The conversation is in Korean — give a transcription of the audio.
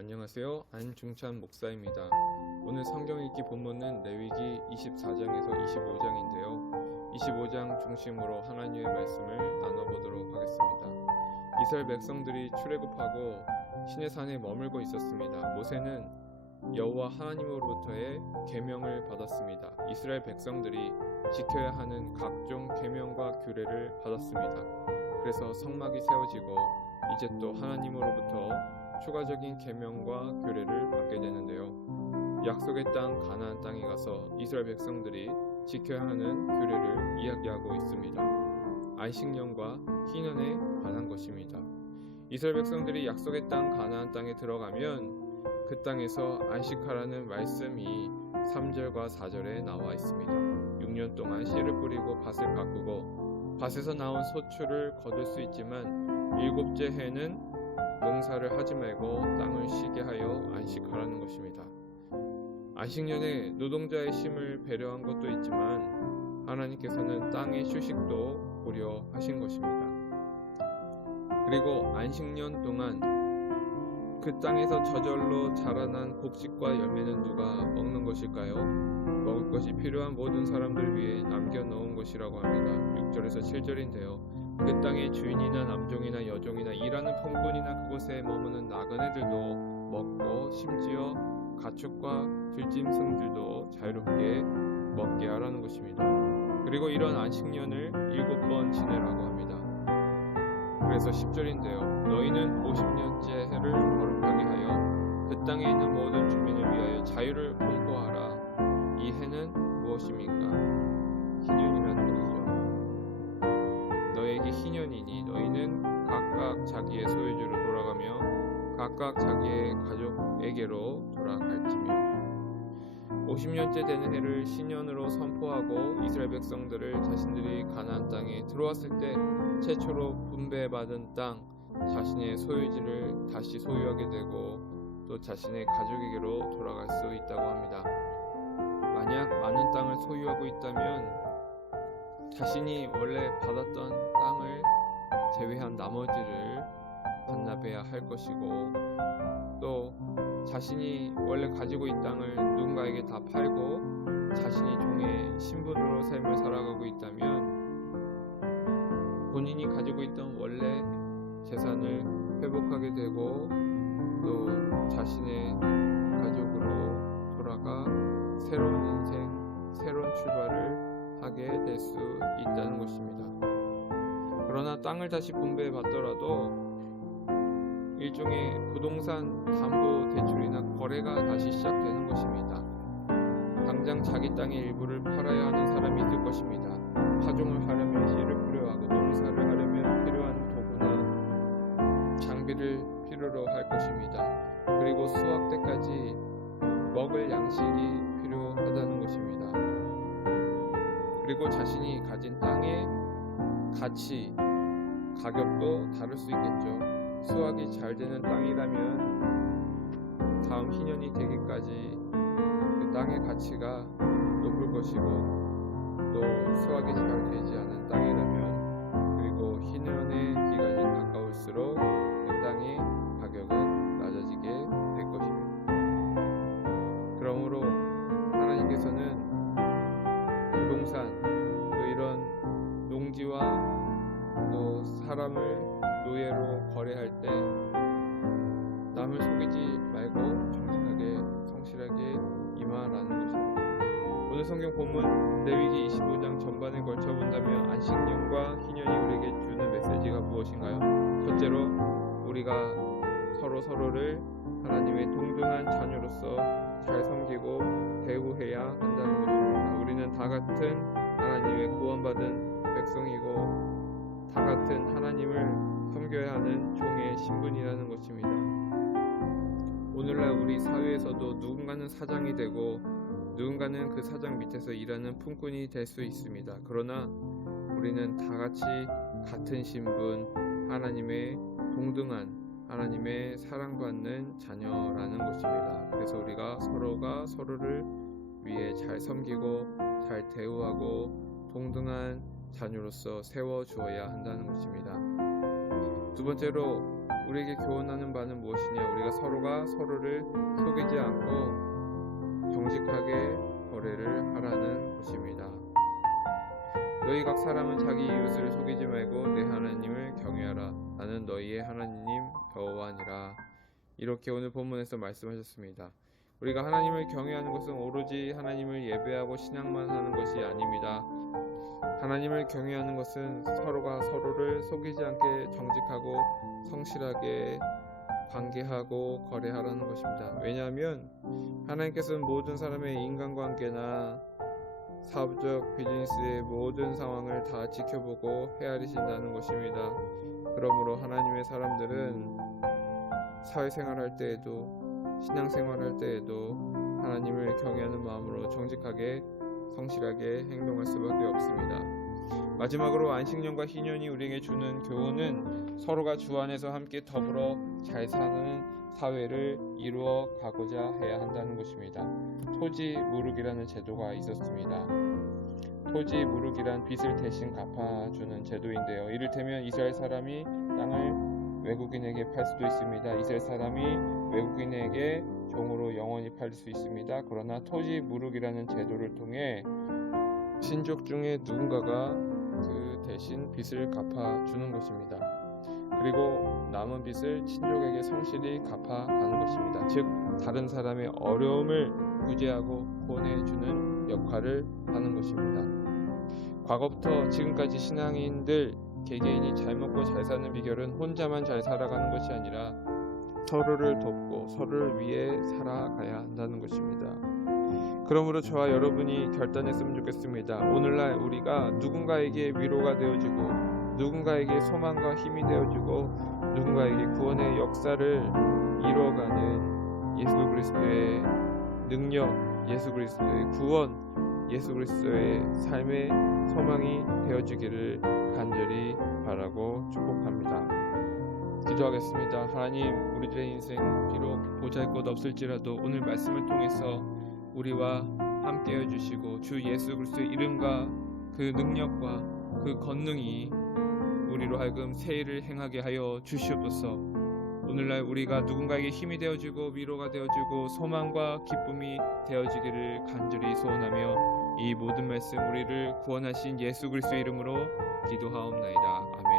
안녕하세요. 안중찬 목사입니다. 오늘 성경 읽기 본문은 레위기 24장에서 25장인데요. 25장 중심으로 하나님의 말씀을 나눠보도록 하겠습니다. 이스라엘 백성들이 출애굽하고 신의 산에 머물고 있었습니다. 모세는 여호와 하나님으로부터의 계명을 받았습니다. 이스라엘 백성들이 지켜야 하는 각종 계명과 규례를 받았습니다. 그래서 성막이 세워지고 이제 또 하나님으로부터 추가적인 계명과 규례를 받게 되는데요. 약속의 땅 가나안 땅에 가서 이스라엘 백성들이 지켜야 하는 규례를 이야기하고 있습니다. 안식년과 희년에 관한 것입니다. 이스라엘 백성들이 약속의 땅 가나안 땅에 들어가면 그 땅에서 안식하라는 말씀이 3절과 4절에 나와 있습니다. 6년 동안 씨를 뿌리고 밭을 가꾸고 밭에서 나온 소출을 거둘 수 있지만 일곱째 해는 농사를 하지 말고 땅을 쉬게 하여 안식하라는 것입니다. 안식년에 노동자의 쉼을 배려한 것도 있지만 하나님께서는 땅의 휴식도 고려하신 것입니다. 그리고 안식년 동안 그 땅에서 저절로 자라난 곡식과 열매는 누가 먹는 것일까요? 먹을 것이 필요한 모든 사람들 위해 남겨놓은 것이라고 합니다. 6절에서 7절인데요. 그 땅의 주인이나 머무는 나그네들도 먹고 심지어 가축과 들짐승들도 자유롭게 먹게 하라는 것입니다. 그리고 이런 안식년을 일곱 번 지내라고 합니다. 그래서 10절인데요. 너희는 50년째 해를 거룩하게 하여 그 땅에 있는 모든 주민을 위하여 자유를 공포하라. 이 해는 무엇입니까? 희년이라는 것이죠. 너에게 희년이니 너희는 각각 자기의 소유주로 돌아가며 각각 자기의 가족에게로 돌아갈지며 50년째 되는 해를 신년으로 선포하고 이스라엘 백성들을 자신들이 가나안 땅에 들어왔을 때 최초로 분배받은 땅 자신의 소유지를 다시 소유하게 되고 또 자신의 가족에게로 돌아갈 수 있다고 합니다. 만약 많은 땅을 소유하고 있다면 자신이 원래 받았던 땅을 제외한 나머지를 반납해야 할 것이고 또 자신이 원래 가지고 있는 땅을 누군가에게 다 팔고 자신이 종의 신분으로 삶을 살아가고 있다면 본인이 가지고 있던 원래 재산을 회복하게 되고 또 자신의 가족으로 돌아가 새로운 인생, 새로운 출발을 하게 될 수 있다는 것입니다. 그러나 땅을 다시 분배해 받더라도 일종의 부동산 담보 대출이나 거래가 다시 시작되는 것입니다. 당장 자기 땅의 일부를 팔아야 하는 사람이 있을 것입니다. 파종을 하려면 씨를 뿌려야 하고 농사를 하려면 필요한 도구나 장비를 필요로 할 것입니다. 그리고 수확 때까지 먹을 양식이 필요하다는 것입니다. 그리고 자신이 가진 땅의 가치, 가격도 다를 수 있겠죠. 수확이 잘 되는 땅이라면 다음 희년이 되기까지 그 땅의 가치가 높을 것이고 또 수확이 잘 되지 않은 땅이라면 그리고 희년의 기간이 가까울수록 그 땅의 가격은 오늘 성경 본문 레위기 25장 전반을 걸쳐 본다면 안식년과 희년이 우리에게 주는 메시지가 무엇인가요? 첫째로 우리가 서로 서로를 하나님의 동등한 자녀로서 잘 섬기고 대우해야 한다는 것입니다. 우리는 다 같은 하나님의 구원받은 백성이고 다 같은 하나님을 섬겨야 하는 종의 신분이라는 것입니다. 오늘날 우리 사회에서도 누군가는 사장이 되고 누군가는 그 사장 밑에서 일하는 품꾼이 될 수 있습니다. 그러나 우리는 다 같이 같은 신분, 하나님의 동등한 하나님의 사랑받는 자녀라는 것입니다. 그래서 우리가 서로가 서로를 위해 잘 섬기고 잘 대우하고 동등한 자녀로서 세워 주어야 한다는 것입니다. 두 번째로 우리에게 교훈하는 바는 무엇이냐? 우리가 서로가 서로를 속이지 않고 정직하게 거래를 하라는 것입니다. 너희 각 사람은 자기 이웃을 속이지 말고 내 하나님을 경외하라. 나는 너희의 하나님 여호와니라. 이렇게 오늘 본문에서 말씀하셨습니다. 우리가 하나님을 경외하는 것은 오로지 하나님을 예배하고 신앙만 하는 것이 아닙니다. 하나님을 경외하는 것은 서로가 서로를 속이지 않게 정직하고 성실하게 관계하고 거래하라는 것입니다. 왜냐하면 하나님께서는 모든 사람의 인간관계나 사업적 비즈니스의 모든 상황을 다 지켜보고 헤아리신다는 것입니다. 그러므로 하나님의 사람들은 사회생활할 때에도 신앙생활할 때에도 하나님을 경외하는 마음으로 정직하게 성실하게 행동할 수밖에 없습니다. 마지막으로 안식년과 희년이 우리에게 주는 교훈은 서로가 주 안에서 함께 더불어 잘 사는 사회를 이루어 가고자 해야 한다는 것입니다. 토지 무르기라는 제도가 있었습니다. 토지 무르기란 빚을 대신 갚아주는 제도인데요. 이를테면 이스라엘 사람이 땅을 외국인에게 팔 수도 있습니다. 이스라엘 사람이 외국인에게 종으로 영원히 팔릴 수 있습니다. 그러나 토지 무르기라는 제도를 통해 신족 중에 누군가가 그 대신 빚을 갚아주는 것입니다. 그리고 남은 빚을 친족에게 성실히 갚아가는 것입니다. 즉 다른 사람의 어려움을 구제하고 구원해주는 역할을 하는 것입니다. 과거부터 지금까지 신앙인들 개개인이 잘 먹고 잘 사는 비결은 혼자만 잘 살아가는 것이 아니라 서로를 돕고 서로를 위해 살아가야 한다는 것입니다. 그러므로 저와 여러분이 결단했으면 좋겠습니다. 오늘날 우리가 누군가에게 위로가 되어주고 누군가에게 소망과 힘이 되어주고 누군가에게 구원의 역사를 이루어가는 예수 그리스도의 능력, 예수 그리스도의 구원, 예수 그리스도의 삶의 소망이 되어주기를 간절히 바라고 축복합니다. 기도하겠습니다. 하나님, 우리들의 인생 비록 보잘것 없을지라도 오늘 말씀을 통해서 우리와 함께 해 주시고 주 예수 그리스도의 이름과 그 능력과 그 권능이 우리로 하여금 새 일을 행하게 하여 주시옵소서. 오늘날 우리가 누군가에게 힘이 되어주고 위로가 되어주고 소망과 기쁨이 되어지기를 간절히 소원하며 이 모든 말씀 우리를 구원하신 예수 그리스도 이름으로 기도하옵나이다. 아멘.